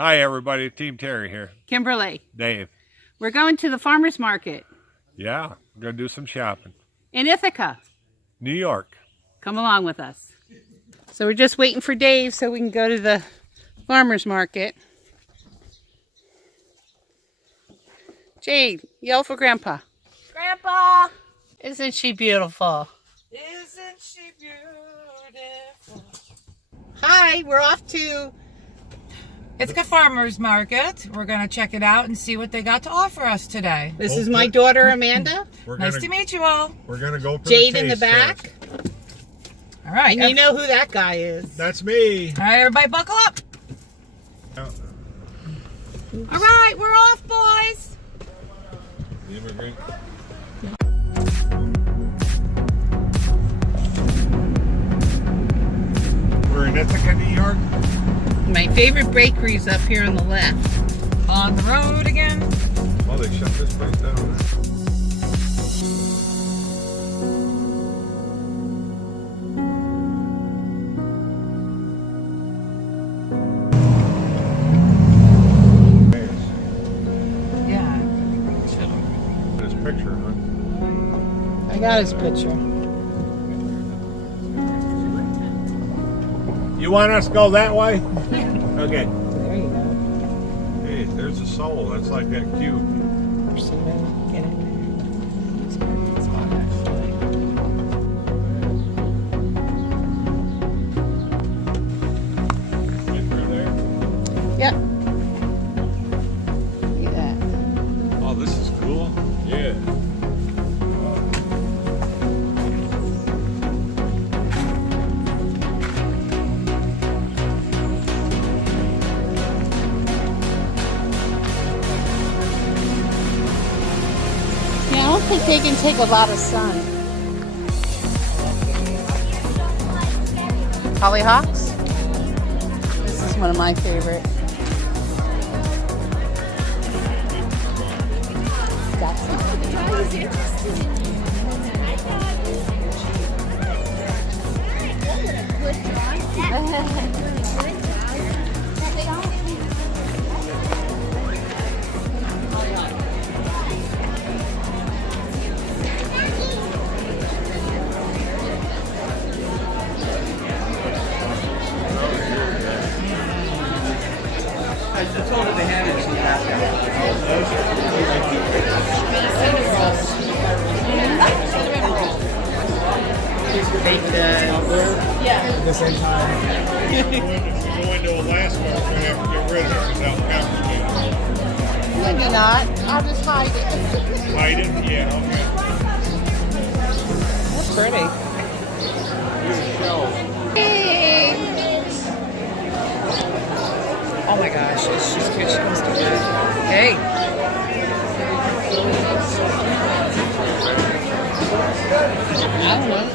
Hi everybody, Team Terry here. Kimberly. Dave. We're going to the farmers market. Yeah, we're going to do some shopping. In Ithaca. New York. Come along with us. So we're just waiting for Dave so we can go to the farmers market. Jade, yell for Grandpa. Grandpa! Isn't she beautiful? Isn't she beautiful? Hi, we're off to Ithaca Farmers Market. We're going to check it out and see what they got to offer us today. This is my daughter Amanda. Nice to meet you all. We're going to go for Jade the in the taste back. test. All right. And you know who that guy is. That's me. All right, everybody buckle up. All right, we're off, boys. The immigrant. We're in Ithaca, New York. My favorite bakery's up here on the left. On the road again. Oh, they shut this place down. Yeah. This picture, huh? I got his picture. You want us to go that way? Okay. There you go. Hey, there's a soul. That's like that cube. Get in there. Yep. Look at that. Oh, this is cool. Yeah. Yeah, I don't think they can take a lot of sun. Hollyhocks? This is one of my favorite. Got I told her they had it. She asked at the same time. Going to Alaska, we're going to have to get rid of it without complicating. Maybe not. I'll just hide it. Hide it? Yeah, okay. That's pretty. Hey. Oh my gosh, she's cute. She comes to bed. Hey. I don't know.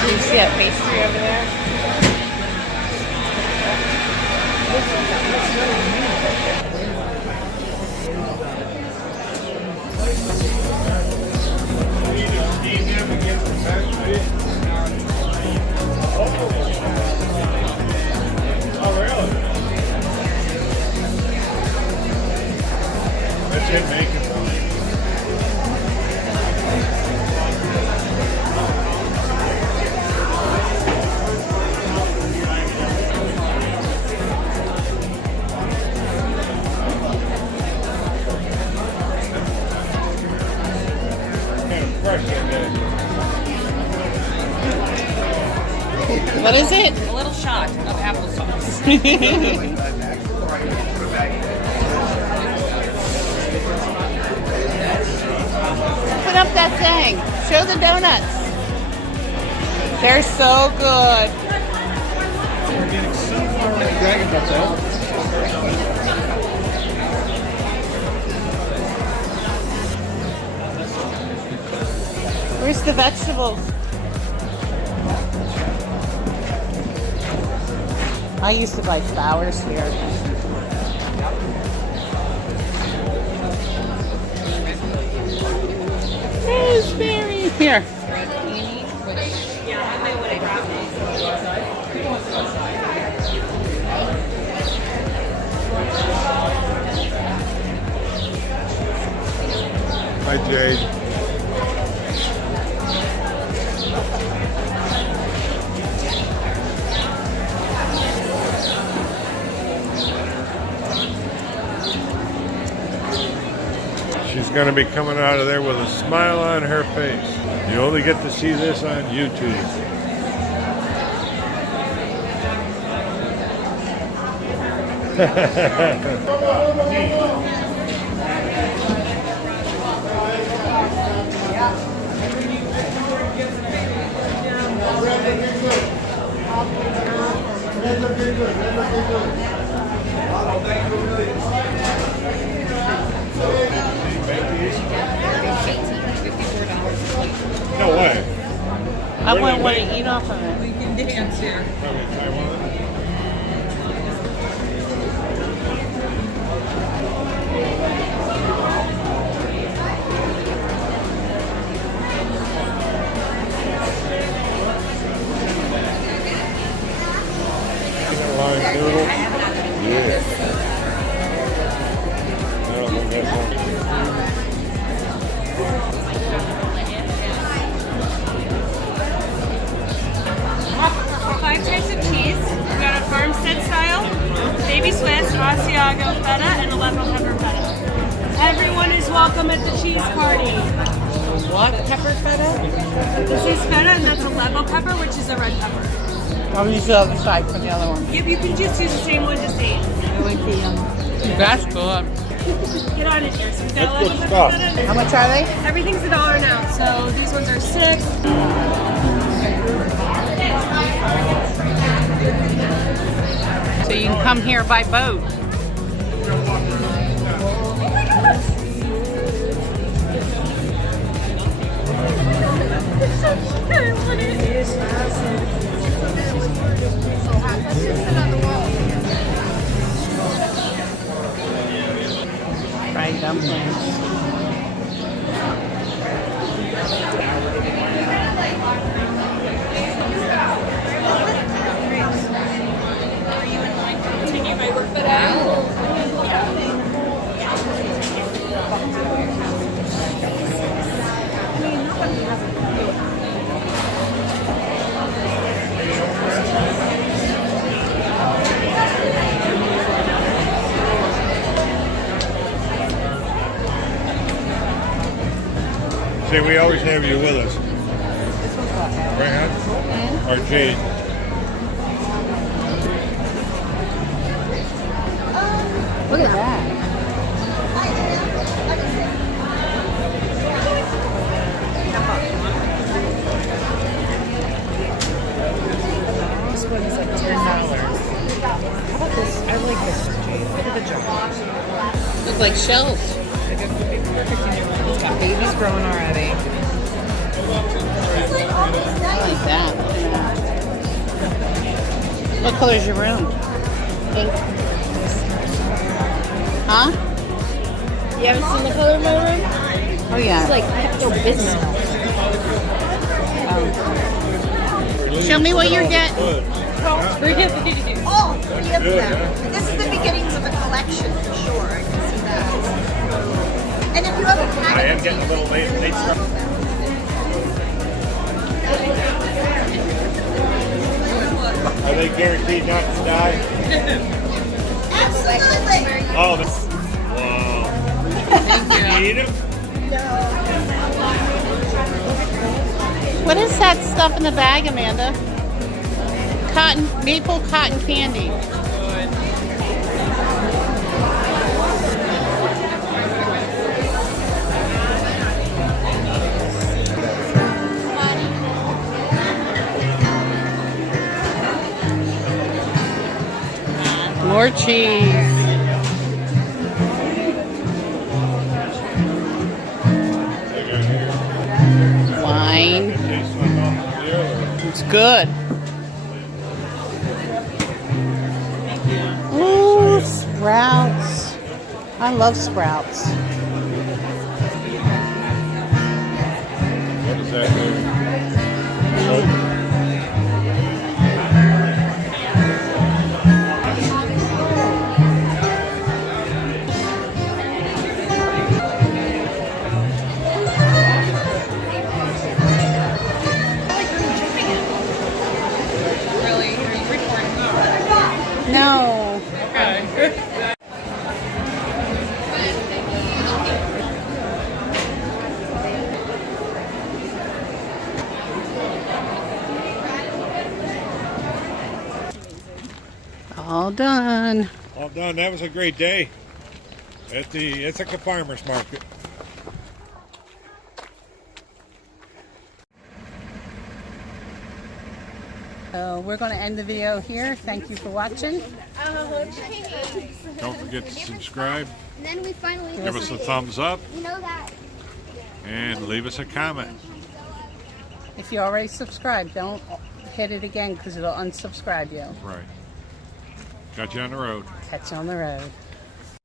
Do you see that pastry over there? Oh, really? That's it, make it. What is it? A little shot of applesauce. Open up that thing. Show the donuts. They're so good. We're getting so far on the dragon nuts out. Where's the vegetables? I used to buy flowers here. Rosemary. Here. Hi, Jade. She's going to be coming out of there with a smile on her face. You only get to see this on YouTube. No way. I wouldn't want to eat off of it. We can dance here. Lime noodle? Yeah. I don't think that's one. 5 types of cheese. We've got a farmstead style, baby Swiss, Asiago feta, and Aleppo pepper feta. Everyone is welcome at the cheese party. What? Pepper feta? This is feta, and that's Aleppo pepper, which is a red pepper. I'll use the other side for the other one. Yep, you can just use the same one to save. I like the, that's good. Get on in here. So we've got That's Aleppo good pepper stuff. feta. and How much are they? Everything's $1 now. So these ones are 6. So you can come here by boat. Fried dumplings. Continue my work feta. See, we always have you with us. Right, huh? Or Jade. Look at that. This one's like $10. How about this? I like this. Look at the jar. Look like shells. It's got babies growing already. I like that. What color's your room? Pink. Huh? You haven't seen the color of my room? Oh yeah. It's like Pepto Bismol. Show me what you're getting. Oh, yep, Good, yeah. huh? This is the beginnings of a collection for sure. I can see that. And if you haven't had I it, am getting a little late start. Are they guaranteed not to die? absolutely. Oh, wow. You need them? What is that stuff in the bag, Amanda? Maple cotton candy. More cheese. Wine. It's good. Ooh, sprouts. I love sprouts. What does that do? No. All done. All done. That was a great day at the Ithaca Farmers Market. So we're going to end the video here. Thank you for watching. Don't forget to subscribe, And then we finally give us a thumbs up, You know that. and leave us a comment. If you already subscribed, don't hit it again because it'll unsubscribe you. Right. Got you on the road. Catch you on the road.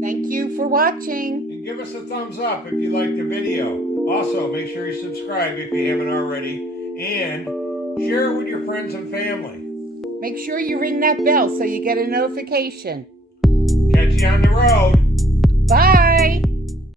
Thank you for watching. And give us a thumbs up if you liked the video. Also, make sure you subscribe if you haven't already. And share it with your friends and family. Make sure you ring that bell so you get a notification.